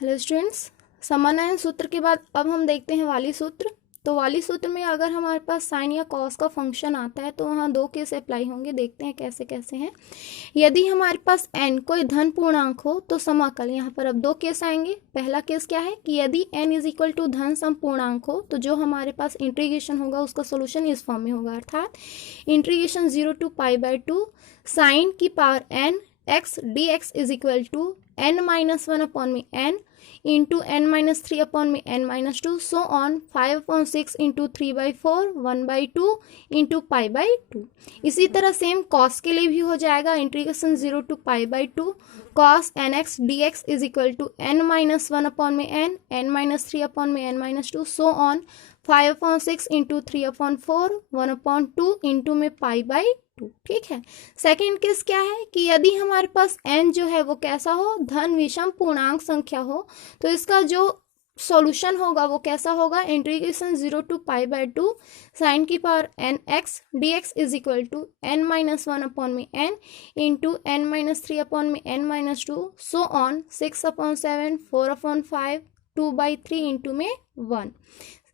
Hello students, समानयन सूत्र के बाद अब हम देखते हैं वाली सूत्र। तो वाली सूत्र में अगर हमारे पास साइन या कॉस का फंक्शन आता है तो वहाँ दो केस अप्लाई होंगे। देखते हैं कैसे कैसे हैं। यदि हमारे पास n कोई धन पूर्णांक हो तो समाकल, यहाँ पर अब दो केस आएंगे। पहला केस क्या है कि यदि n इज इक्वल टू धन सम पूर्णांक हो तो जो हमारे पास इंटीग्रेशन होगा उसका सोल्यूशन इस फॉर्म में होगा, अर्थात इंटीग्रेशन 0 to π/2 साइन की power n x dx is equal to n-1 upon में n इंटू n-3 अपॉन में n-2 so on 5/6 into 3/4 1/2 into π/2। इसी तरह सेम कॉस के लिए भी हो जाएगा। Integration 0 to π/2 cos nx dx is equal to n-1 upon में n n-3 अपॉन में n-2 so on 5/6 into 3/4 1/2 into में π/2। ठीक है। सेकेंड केस क्या है कि यदि हमारे पास n जो है वो कैसा हो, धन विषम पूर्णांक संख्या हो, तो इसका जो सॉल्यूशन होगा वो कैसा होगा, इंटीग्रेशन 0 to π/2 साइन की power n x dx is equal to n-1 upon में n इंटू n-3 अपॉन में n-2 सो ऑन 6/7 4/5 2/3 इंटू में 1।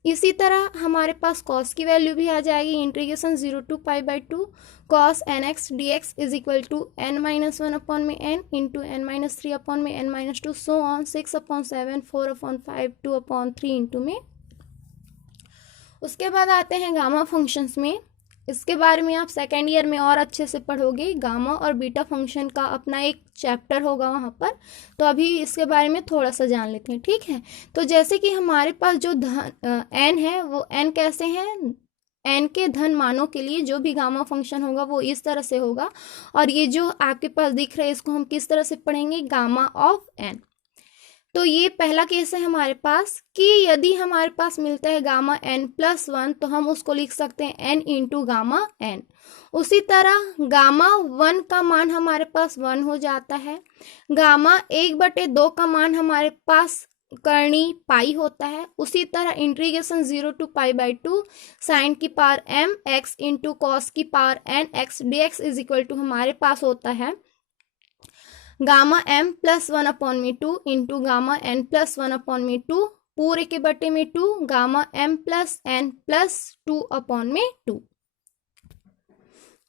इसी तरह हमारे पास कॉस की वैल्यू भी आ जाएगी। Integration 0 to π/2 cos nx dx is equal to n-1 upon में n इंटू n-3 अपॉन में n-2 सो ऑन 6/7 4/5 2/3 इंटू में। उसके बाद आते हैं गामा फंक्शंस में। इसके बारे में आप सेकेंड ईयर में और अच्छे से पढ़ोगे। गामा और बीटा फंक्शन का अपना एक चैप्टर होगा वहाँ पर, तो अभी इसके बारे में थोड़ा सा जान लेते हैं। ठीक है। तो जैसे कि हमारे पास जो n है वो n कैसे हैं, n के धन मानों के लिए जो भी गामा फंक्शन होगा वो इस तरह से होगा। और ये जो आपके पास दिख रहा है इसको हम किस तरह से पढ़ेंगे, गामा ऑफ n। तो ये पहला केस है हमारे पास कि यदि हमारे पास मिलता है गामा n+1 तो हम उसको लिख सकते हैं n इंटू गामा n। उसी तरह गामा 1 का मान हमारे पास 1 हो जाता है। गामा 1/2 का मान हमारे पास करनी पाई होता है। उसी तरह इंटीग्रेशन 0 to π/2 साइन की power m x into cos की power n x dx is equal to हमारे पास होता है गामा m+1 अपॉन में 2 इंटू गामा n+1 अपॉन में 2 पूरे के बटे में 2 गामा m+n+2 अपॉन में 2।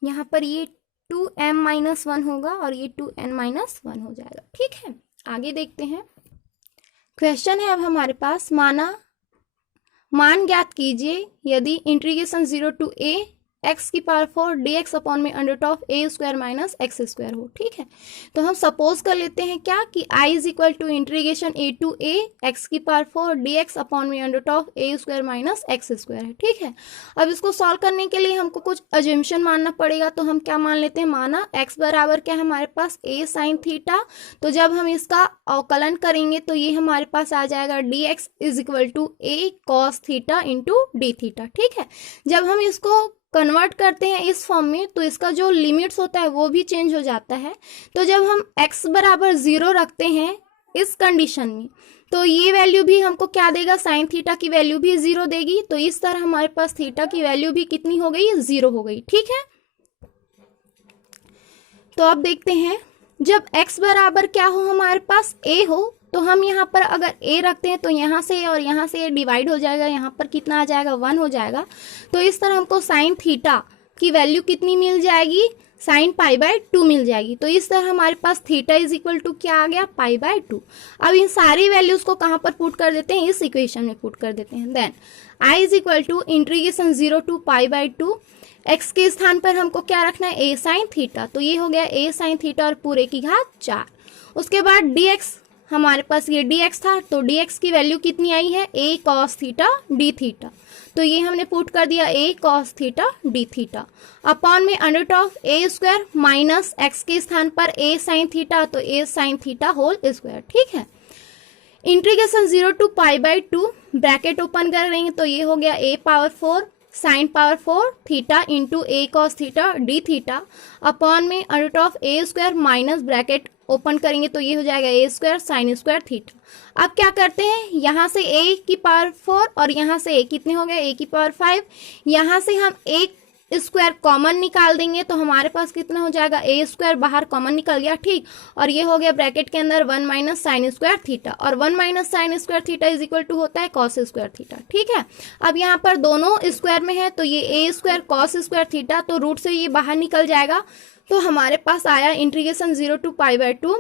यहाँ पर ये 2m-1 होगा और ये 2n-1 हो जाएगा। ठीक है, आगे देखते हैं। क्वेश्चन है अब हमारे पास, मान ज्ञात कीजिए यदि इंटीग्रेशन 0 to a x की पावर 4 dx अपॉन में √a² माइनस x² हो। ठीक है। तो हम सपोज कर लेते हैं क्या कि i is equal to integration a to a x की पावर 4 dx अपॉन में √a² माइनस x² है। ठीक है। अब इसको सॉल्व करने के लिए हमको कुछ अजम्पशन मानना पड़ेगा। तो हम क्या मान लेते हैं, माना x बराबर क्या है हमारे पास a साइन थीटा। तो जब हम इसका अवकलन करेंगे तो ये हमारे पास आ जाएगा dx is equal to a cos theta into d theta. ठीक है। जब हम इसको कन्वर्ट करते हैं इस फॉर्म में तो इसका जो लिमिट्स होता है वो भी चेंज हो जाता है। तो जब हम x बराबर 0 रखते हैं इस कंडीशन में तो ये वैल्यू भी हमको क्या देगा, साइन थीटा की वैल्यू भी 0 देगी। तो इस तरह हमारे पास थीटा की वैल्यू भी कितनी हो गई, 0 हो गई। ठीक है। तो अब देखते हैं, जब x बराबर क्या हो हमारे पास a हो तो हम यहाँ पर अगर a रखते हैं तो यहाँ से और यहाँ से डिवाइड हो जाएगा, यहाँ पर कितना आ जाएगा, 1 हो जाएगा। तो इस तरह हमको साइन थीटा की वैल्यू कितनी मिल जाएगी, साइन π/2 मिल जाएगी। तो इस तरह हमारे पास थीटा इज इक्वल टू क्या आ गया, π/2। अब इन सारी वैल्यूज को कहाँ पर पुट कर देते हैं, इस इक्वेशन में पुट कर देते हैं। Then i is equal to integration 0 to π/2 x के स्थान पर हमको क्या रखना है, a साइन थीटा। तो ये हो गया a साइन थीटा और पूरे की घात 4। उसके बाद dx, हमारे पास ये dx था तो dx की वैल्यू कितनी आई है, a cos theta d theta. तो ये हमने पुट कर दिया a cos theta d theta upon में √a² माइनस x के स्थान पर a साइन थीटा तो a sine theta whole square. ठीक है। इंटीग्रेशन 0 to π/2 ब्रैकेट ओपन कर लेंगे तो ये हो गया a power 4 sine power 4 theta into a cos theta d theta upon में √a² माइनस ब्रैकेट ओपन करेंगे तो ये हो जाएगा a² साइन स्क्वायर थीटा। अब क्या करते हैं, यहाँ से a की पावर 4 और यहाँ से a कितने हो गए, a की पावर 5। यहाँ से हम a स्क्वायर कॉमन निकाल देंगे तो हमारे पास कितना हो जाएगा, ए स्क्वायर बाहर कॉमन निकल गया, ठीक। और ये हो गया ब्रैकेट के अंदर 1 माइनस साइन स्क्वायर थीटा, और 1 minus sine square theta is equal to होता है कॉस स्क्वायर थीटा, ठीक है। अब यहाँ पर दोनों स्क्वायर में है तो ये ए स्क्वायर कॉस स्क्वायर थीटा, तो रूट से ये बाहर निकल जाएगा। तो हमारे पास आया इंटीग्रेशन 0 टू पाई बाय 2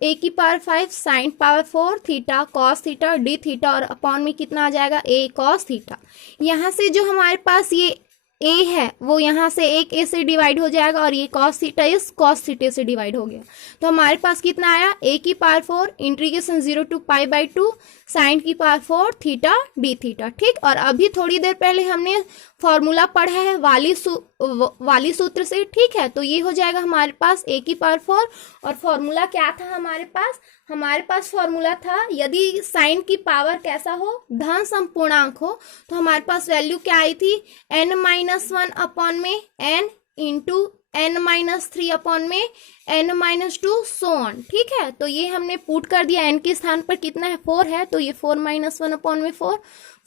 ए की power 5 sine power 4 theta cos theta d theta, और अपॉन में कितना आ जाएगा, ए कॉस थीटा। यहाँ से जो हमारे पास ये ए है वो यहाँ से एक ए से डिवाइड हो जाएगा, और ये कॉस थीटा इस कॉस थीटा से डिवाइड हो गया। तो हमारे पास कितना आया, ए की power 4 integration 0 to pi by 2 sine की पावर 4 थीटा डी थीटा, ठीक। और अभी थोड़ी देर पहले हमने फॉर्मूला पढ़ा है वाली सूत्र से, ठीक है। तो ये हो जाएगा हमारे पास ए की पावर 4, और फॉर्मूला क्या था हमारे पास फॉर्मूला था, यदि साइन की पावर कैसा हो, धन समपूर्णांक हो, तो हमारे पास वैल्यू क्या आई थी, n-1 अपॉन में n इंटू n-3 अपॉन में n-2 सो ऑन, ठीक है। तो ये हमने पुट कर दिया, n के स्थान पर कितना है, 4 है, तो ये 4-1 अपॉन में 4,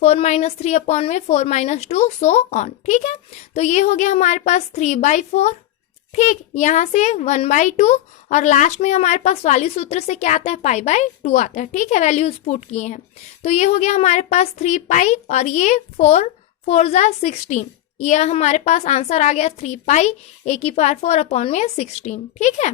4-3 अपॉन में 4-2 सो ऑन, ठीक है। तो ये हो गया हमारे पास 3/4, ठीक। यहाँ से 1/2, और लास्ट में हमारे पास वाली सूत्र से क्या आता है, π/2 आता है, ठीक है। वैल्यूज पुट किए हैं, तो ये हो गया हमारे पास 3π, और ये 4×4=16, ये हमारे पास आंसर आ गया 3π ए की पावर 4 अपॉन में 16, ठीक है।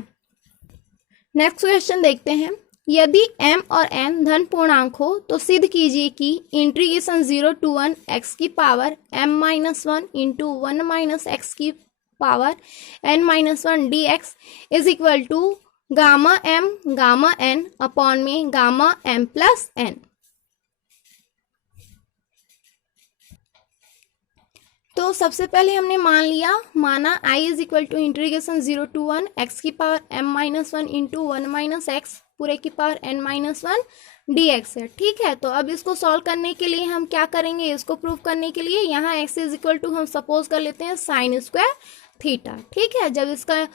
नेक्स्ट क्वेश्चन देखते हैं, यदि m और n धन पूर्णांक हो तो सिद्ध कीजिए कि इंटीग्रेशन 0 टू 1 x की power m-1 into 1 minus x की power n-1 dx is equal to gamma m gamma n upon में गामा m प्लस n। तो सबसे पहले हमने माना I is equal to integration 0 to 1 x की power m-1 into 1 minus x पूरे की पावर n-1 dx है, ठीक है। तो अब इसको सॉल्व करने के लिए हम क्या करेंगे, इसको प्रूव करने के लिए यहाँ x इज इक्वल टू हम सपोज कर लेते हैं साइन स्क्वायर थीटा, ठीक है। जब इसका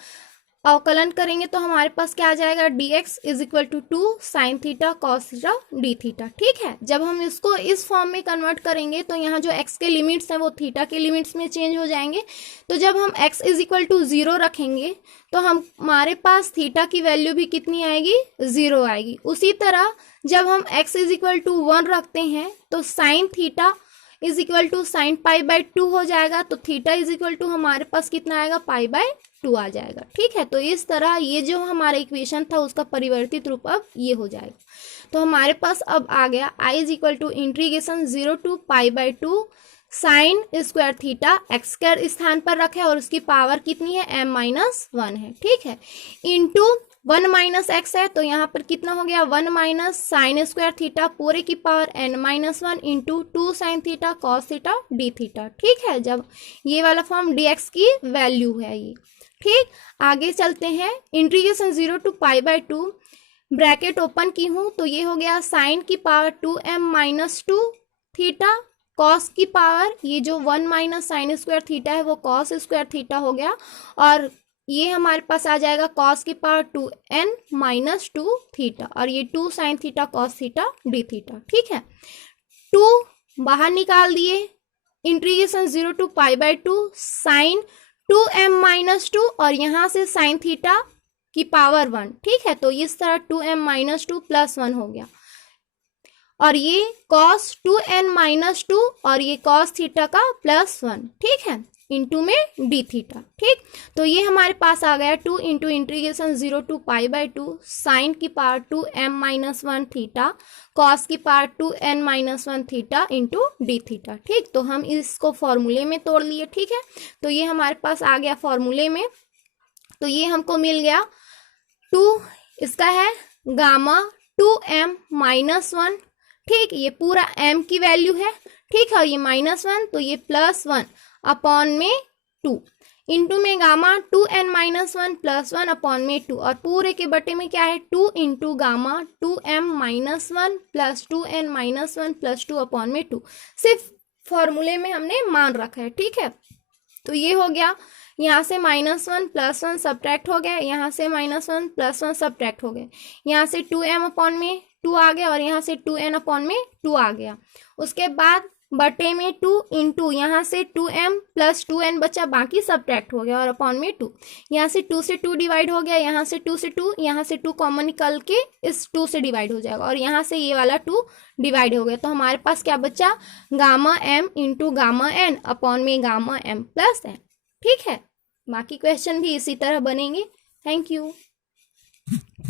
अवकलन करेंगे तो हमारे पास क्या आ जाएगा, dx is equal to 2 sine theta cos theta d theta, ठीक है। जब हम इसको इस फॉर्म में कन्वर्ट करेंगे तो यहाँ जो x के लिमिट्स हैं वो थीटा के लिमिट्स में चेंज हो जाएंगे। तो जब हम x इज इक्वल टू 0 रखेंगे तो हमारे पास थीटा की वैल्यू भी कितनी आएगी, 0 आएगी। उसी तरह जब हम x इज इक्वल टू 1 रखते हैं तो sine theta is equal to sine π/2 हो जाएगा, तो थीटा इज इक्वल टू हमारे पास कितना आएगा, π/2 आ जाएगा, ठीक है। तो इस तरह ये जो हमारा इक्वेशन था उसका परिवर्तित रूप अब ये हो जाएगा। तो हमारे पास अब आ गया I is equal to integration 0 to π/2 sine square theta x square स्थान पर रखे और उसकी पावर कितनी है, m-1 है, ठीक है, इंटू 1 माइनस एक्स है, तो यहाँ पर कितना हो गया, 1 माइनस साइन स्क्वायर थीटा पूरे की power n-1 into 2 sine theta cos theta d theta, ठीक है। जब ये वाला फॉर्म dx की वैल्यू है ये, ठीक। आगे चलते हैं, इंटीग्रेशन 0 टू π/2 ब्रैकेट ओपन की हूँ तो ये हो गया साइन की पावर 2m-2 थीटा कॉस की पावर ये जो 1 माइनस साइन स्क्वायर थीटा है वो कॉस स्क्वायर थीटा हो गया, और ये हमारे पास आ जाएगा कॉस की पावर 2n-2 थीटा, और ये 2 sine theta cos theta d theta, ठीक है। 2 बाहर निकाल दिए, इंटीग्रेशन 0 टू π/2 साइन 2m-2 और यहाँ से साइन थीटा की पावर 1, ठीक है। तो इस तरह 2m-2 प्लस 1 हो गया, और ये कॉस 2n-2 और ये कॉस थीटा का प्लस 1, ठीक है, इंटू में डी थीटा, ठीक। तो ये हमारे पास आ गया 2 इंटू इंटीग्रेशन 0 टू π/2 साइन की पावर 2m-1 थीटा कॉस की power 2n-1 theta into d theta, ठीक। तो हम इसको फॉर्मूले में तोड़ लिए, ठीक है। तो ये हमारे पास आ गया फॉर्मूले में, तो ये हमको मिल गया 2, इसका है गामा 2m-1, ठीक। ये पूरा m की वैल्यू है, ठीक है, और ये -1 तो ये +1 अपॉन में 2 इंटू में गामा 2n-1 प्लस 1 अपॉन में 2, और पूरे के बटे में क्या है 2 into gamma 2m-1 plus 2n-1 plus 2 upon में 2, सिर्फ फॉर्मूले में हमने मान रखा है, ठीक है। तो ये हो गया, यहाँ से -1 प्लस 1 सब्ट्रैक्ट हो गया, यहाँ से -1 प्लस 1 सब्ट्रैक्ट हो गया, यहाँ से 2m अपॉन में 2 आ गया और यहाँ से 2n अपॉन में 2 आ गया। उसके बाद बटे में 2 इंटू यहाँ से 2m प्लस 2n बचा, बाकी सब्ट्रैक्ट हो गया, और अपॉन में 2। यहाँ से 2 से 2 डिवाइड हो गया, यहाँ से 2 से 2, यहाँ से 2 कॉमन निकल के इस 2 से डिवाइड हो जाएगा, और यहाँ से ये वाला 2 डिवाइड हो गया। तो हमारे पास क्या बचा, gamma m into gamma n upon में गामा m प्लस n। ठीक है, बाकी क्वेश्चन भी इसी तरह बनेंगे। Thank you.